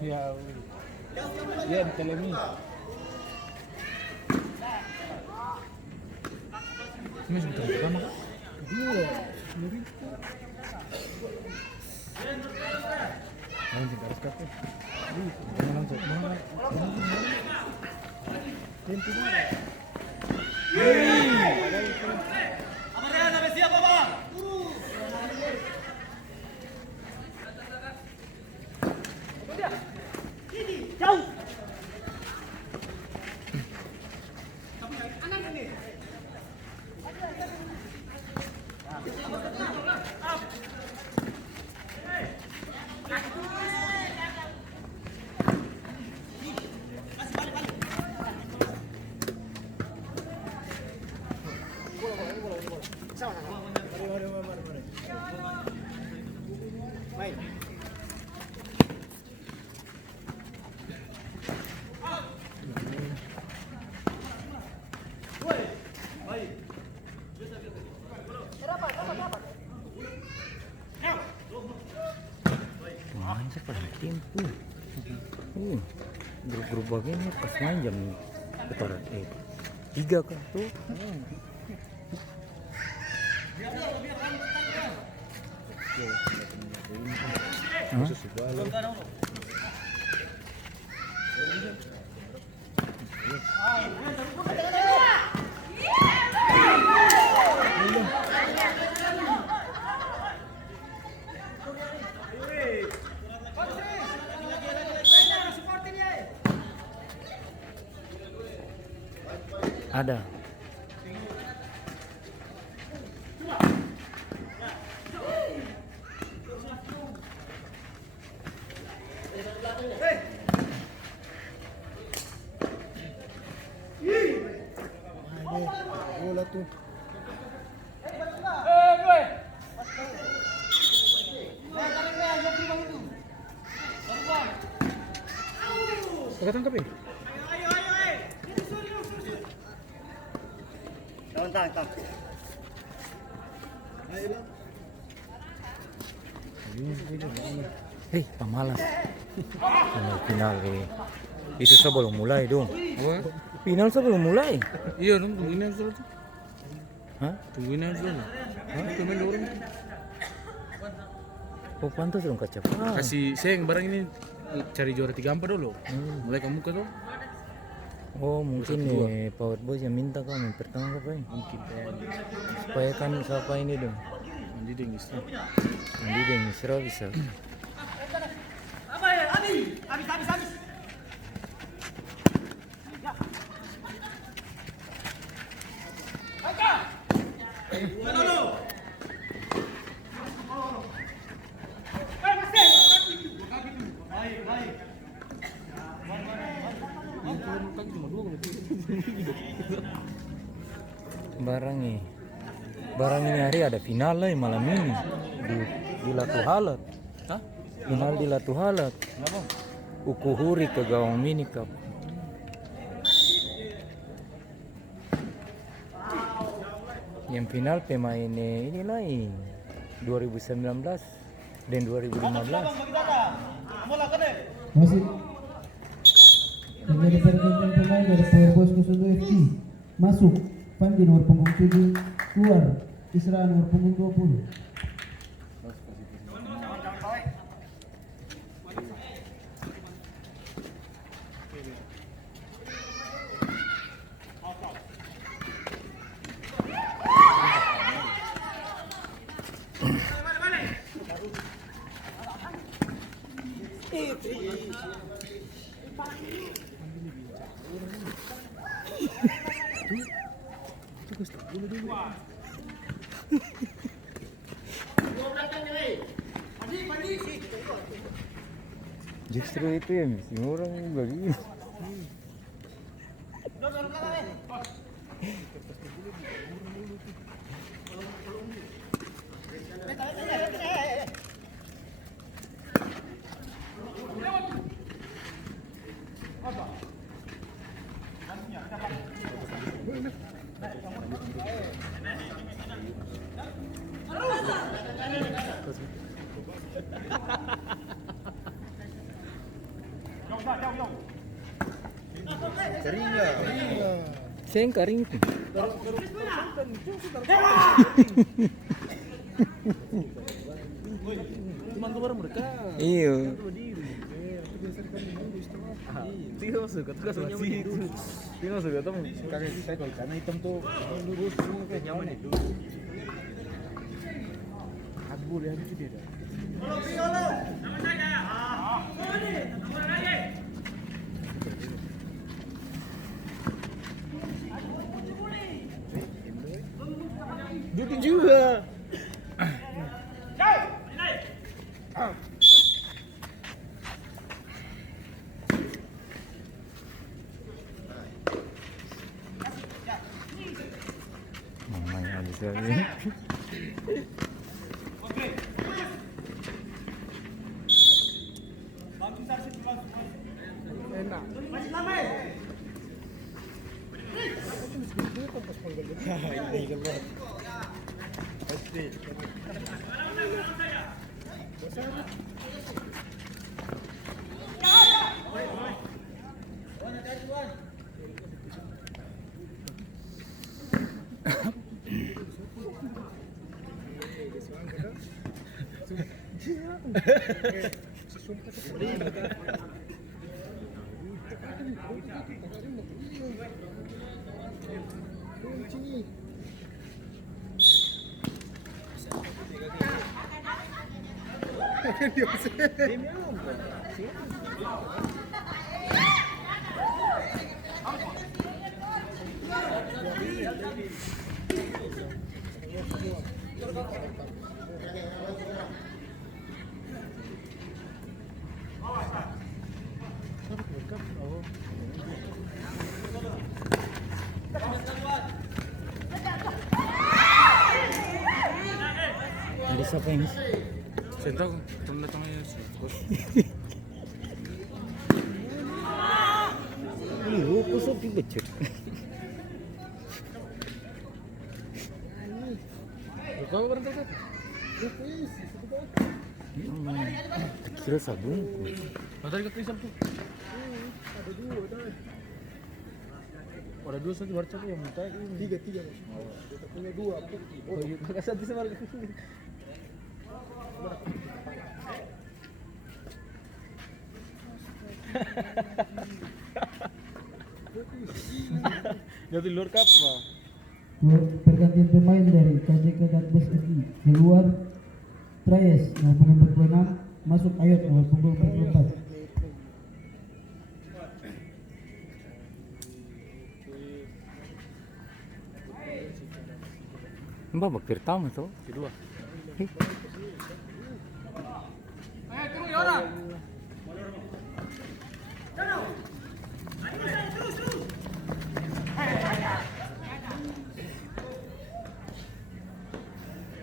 Ya, ya di telemi. Ini sudah pertama kak? Dua, 10.000. Langsung harus kafe. Langsung mana? Pintu mana? Amarnya sampai siapa bang? Jauh. Manja pada tempo. Grup-grup begini pas main jam sekitar 3 kan tuh. Ada. Bola tuh. Kita tangkap ya? Tangkap. Hei, pemalas. Final itu sebelum mulai dong. Final sebelum mulai. Iya dong, tungguin aja dulu. Hah? Tungguin aja dulu. Hah? Tungguin orang. Oh pantas dong kaca. Kasih seng barang ini cari juara 3-4 dulu. Mulai kamu ke tuh. Oh mungkin nih Power Boys yang minta kami pertama apa ini? Mungkin Supaya kan siapa ini dong? Andi dengan Isra. Andi dan Isra bisa. Apa ya? Habis. Barang ini hari ada final lah malam ini di Latu Halat. Hah? Final di Latu Halat. Kenapa? Ukuhuri ke gawang mini cup. Yang final pemain ini lain 2019 dan 2015. Masih menjadi pergantian pemain dari Power Boys 02 FC. Masuk Pandi nomor punggung 7, keluar Isra nomor punggung 20. Justru itu ya misi orang begini. Saya yang karing itu. Cuma keluar mereka. Iya. Tidak masuk, kita sama situ. Tidak masuk, kita kakek saya kalau karena hitam tuh lurus semua kayak nyaman itu. Abu lihat itu dia. Duduk juga. Mamanya habis lagi. Tadi siapa yang Saya tahu, teman datangnya sih. Iya, kusuk dibecek. Kau berangkat kan? Kira sabun. Tadi ke Krisam tuh. Ada dua satu baca tuh yang minta ini. Tiga kita punya dua. Oh iya, kakak satu sama lagi. Jadi luar kapal. Pergantian pemain dari KJK Gatbus FI. Keluar Trayes nomor punggung 46, masuk Ayot nomor punggung 44. Babak pertama tuh. Kedua.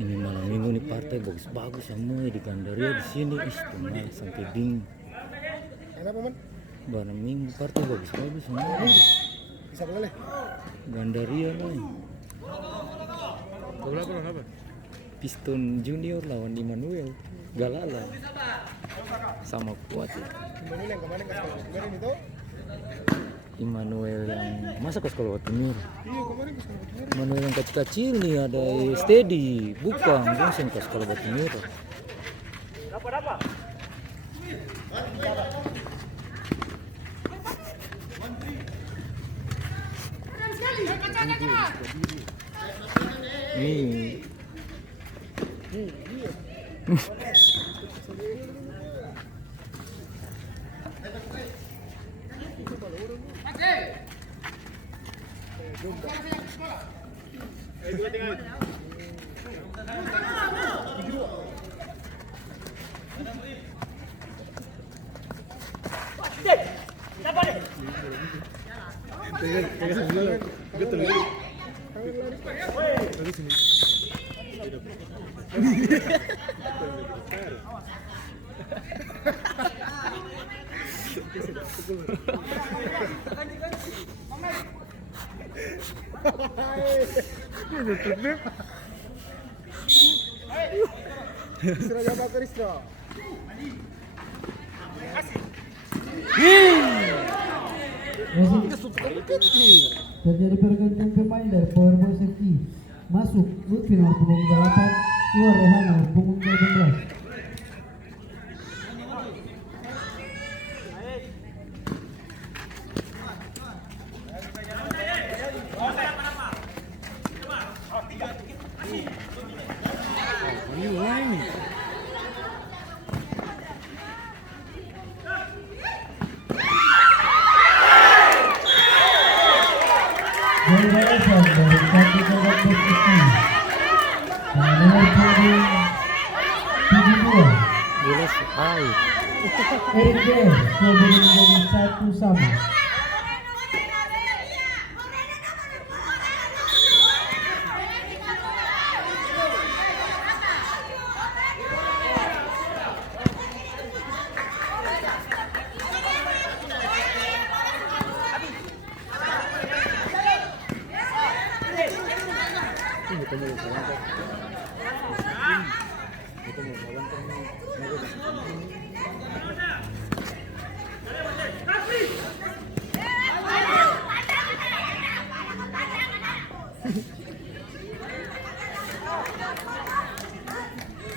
Ini malam minggu nih partai bagus-bagus semua di Gandaria di sini istimewa sampai ding. Kenapa man? Malam minggu partai bagus-bagus semua. Bisa boleh? Gandaria lah. Kau berapa lawan apa? Piston Junior lawan Immanuel. Galala. Sama kuat ya. Gimana yang kemarin kemarin itu? Immanuel yang masa ke sekolah Timur. Iya kemarin ke sekolah kemarin. Immanuel yang kecil-kecil nih ada steady, bukan langsung ke sekolah Timur. Nih. Isra jaga ke Isra. Terjadi pergantian pemain dari Powerball Safety. Masuk Lutfi nomor punggung 8, keluar Rehan nomor punggung 18. Dari balasan dari kaki kegat bus Safety. Nomor punggung 72. Bola out. Eric Diaz, skor menjadi 1-1.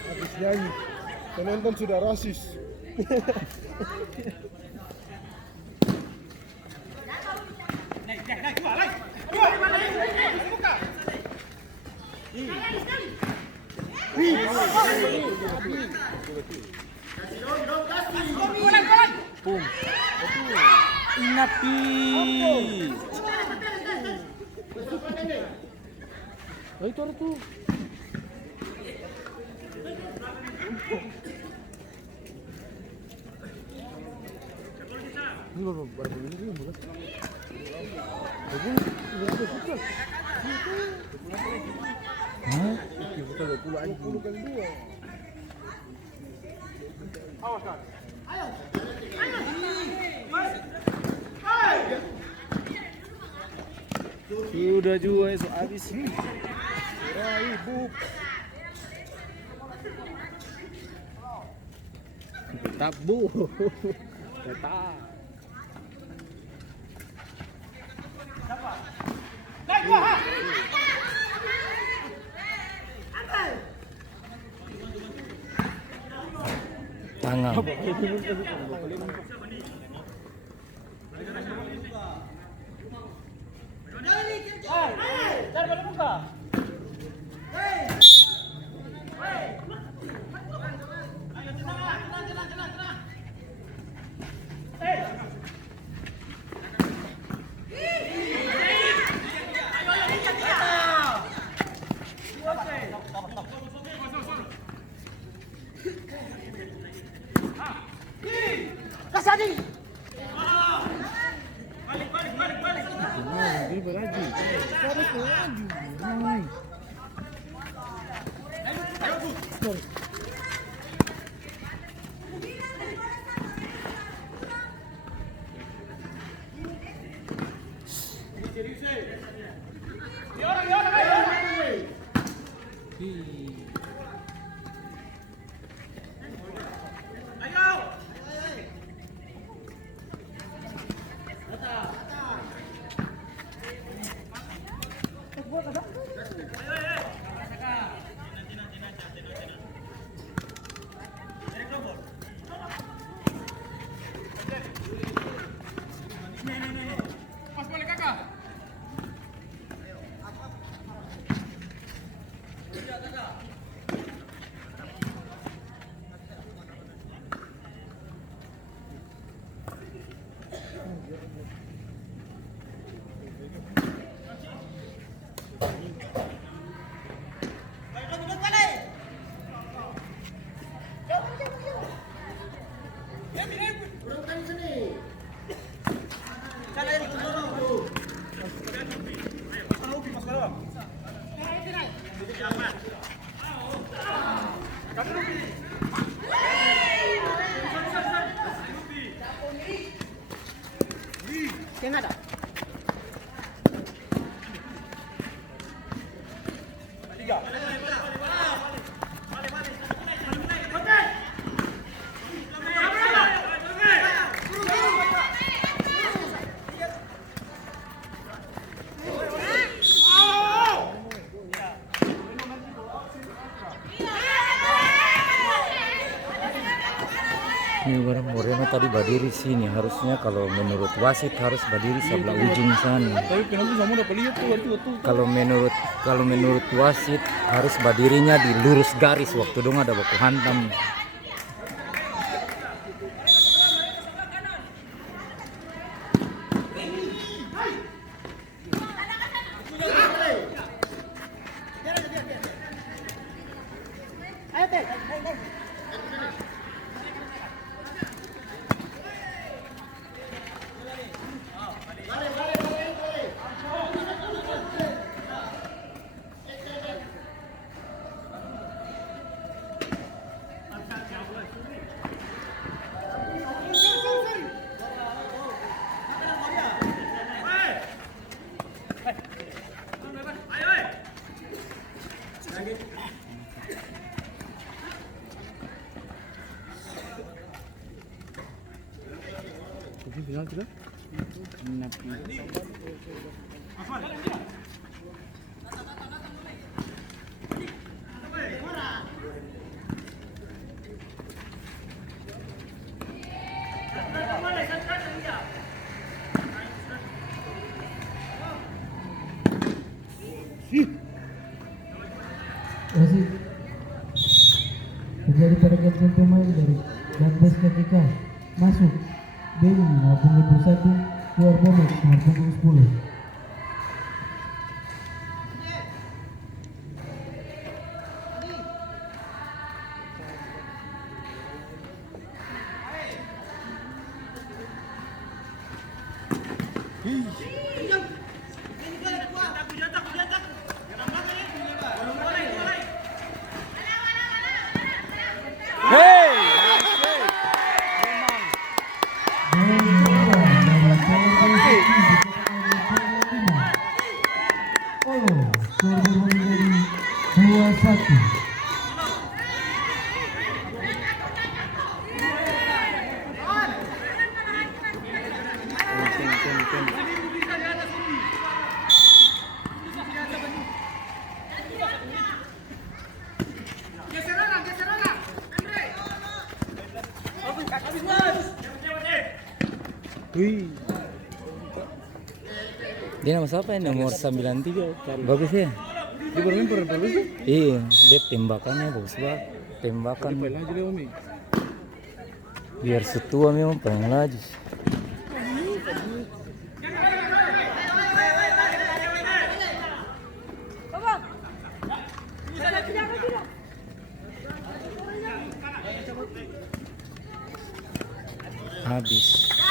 Habis nyanyi. Penonton sudah rasis. Inati. Oh, itu ada tuh. Ini baru ini bukan. Hah? Kita 20 anjing. 20 kali 2. Sudah juga itu habis. Ibu. Tetap bu. Tetap. Tangan. Dia beraju. Harus beraju. Ini barang Moreno tadi berdiri sini, harusnya kalau menurut wasit harus berdiri sebelah ujung sana. Tapi kenapa kamu dapat lihat tuh waktu Kalau menurut wasit harus berdirinya di lurus garis waktu dong ada baku hantam. Ayo, Tel. final kita? Wasit terjadi pergantian pemain dari Garbes ketika masuk Benny nomor punggung 1, keluar Bomek nomor punggung 10. Skor berubah menjadi 2-1. Wih, Dia nama siapa ini? Nomor 93. Bagus ya? dia bermain per tuh? Iya, dia tembakannya bagus banget. Tembakan Paling aja deh Umi. biar setua memang paling laju. Habis.